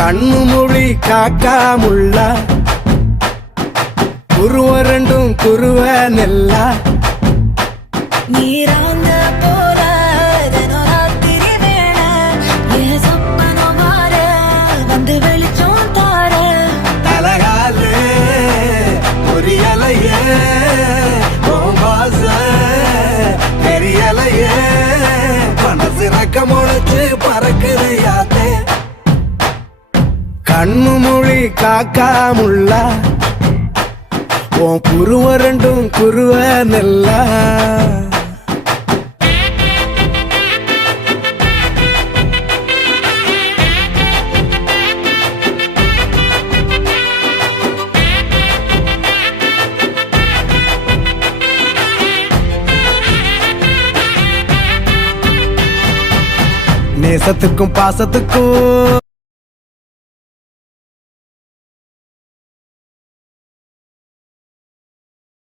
கண்ணு மொழி காக்காமுள்ள குருவ ரெண்டும் குருவ நெல்லா நீராங்க போல தினராத்திரி வேண என் சொப்பனம் மாற வந்து வெளிச்சம் தார தலகாலே பொரியலையே ஓம்பாச பெரியலையே மனசு ரக்க முளைச்சு பறக்குது யாத்தே கண்ணு மொழி காக்காமுள்ள உன் குருவ ரெண்டும் குருவ நெல்லா நேசத்துக்கும் பாசத்துக்கும்